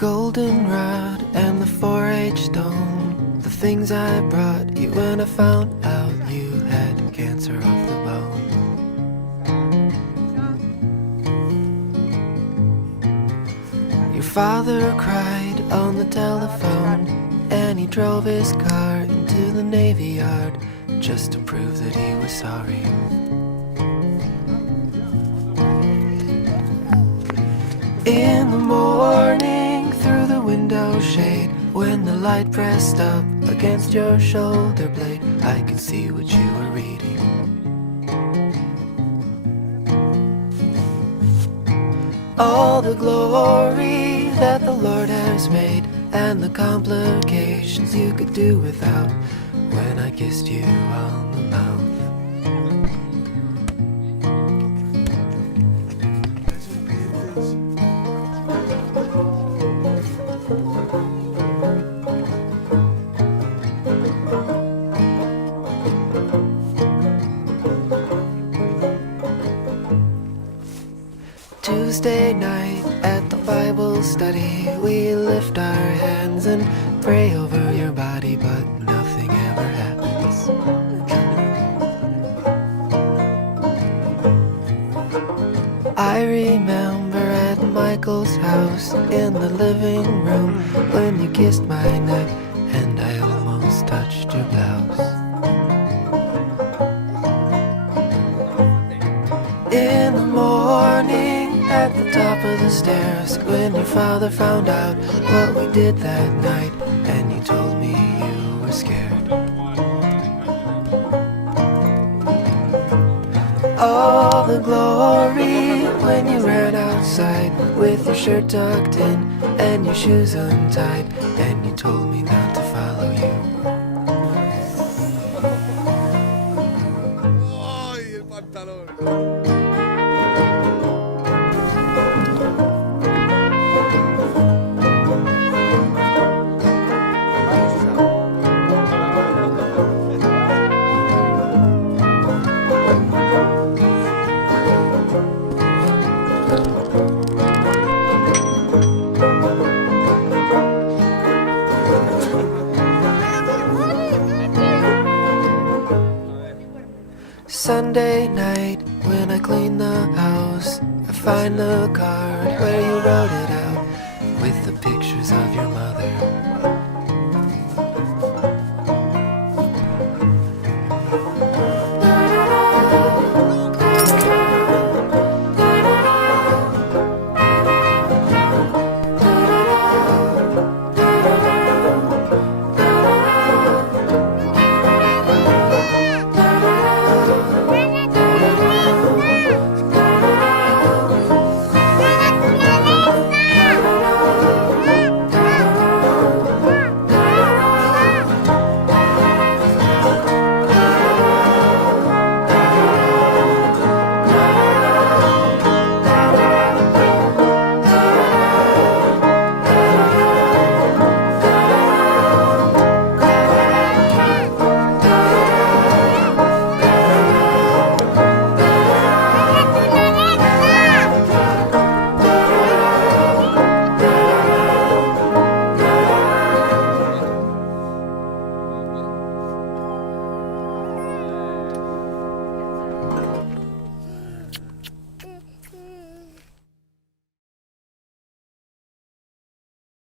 goldenrod and the 4-H stone, the things I brought you when I found out you had cancer of the bone. Your father cried on the telephone, and he drove his car into the Navy Yard just to prove that he was sorry. In the morning, through the window shade, when the light pressed up against your shoulder blade, I could see what you were reading. All the glory that the Lord has made, and the complications you could do without, when I kissed you on the mouth. Tuesday night at the Bible study, we lift our hands and pray over your body, but nothing ever happens. I remember at Michael's house in the living room when you kissed my neck and I almost touched your blouse. In the morning at the top of the stairs, when your father found out what we did that night, and you told me you were scared. All the glory when you ran outside with your shirt tucked in and your shoes untied, and you told me not to follow you. ¡Ay, el pantalón! Sunday night, when I clean the house, I find the card where you wrote it out with the pictures of your mother.